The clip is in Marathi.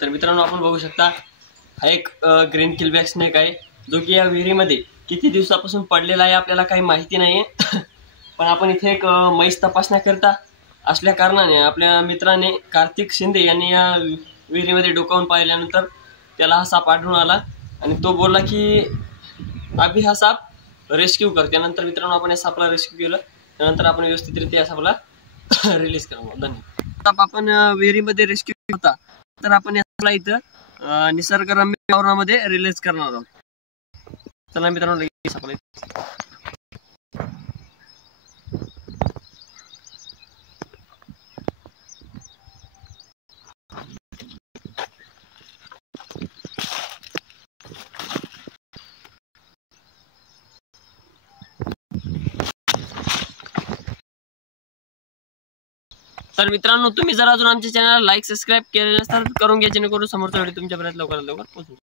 तर मित्रांनो आपण बघू शकता हा एक ग्रीन किलबॅक स्नेक आहे, जो की या विहिरीमध्ये किती दिवसापासून पडलेला आहे आपल्याला काही माहिती नाही. पण आपण इथे एक म्हैस तपासण्याकरता असल्या कारणाने आपल्या मित्राने कार्तिक शिंदे यांनी या विहिरीमध्ये डोकावून पाहिल्यानंतर त्याला हा साप आढळून आला आणि तो बोलला की अभि हा साप रेस्क्यू कर. त्यानंतर मित्रांनो आपण या सापाला रेस्क्यू केलं. त्यानंतर आपण व्यवस्थितरित्या या सापाला रिलीज करणार. धन्यवाद. साप आपण विहिरीमध्ये रेस्क्यू होता, तर आपण याला इथं निसर्गरम्य वातावरणामध्ये रिलीज करणार आहोत. चला मित्रांनो सापाला तर मित्रांनो तुम्ही जर अजून आमच्या चॅनलला लाईक सबस्क्राईब केले नसतात करून घ्या, जेणेकरून समोरचा व्हिडिओ तुमच्यापर्यंत लवकरात लवकर पोहोचेल.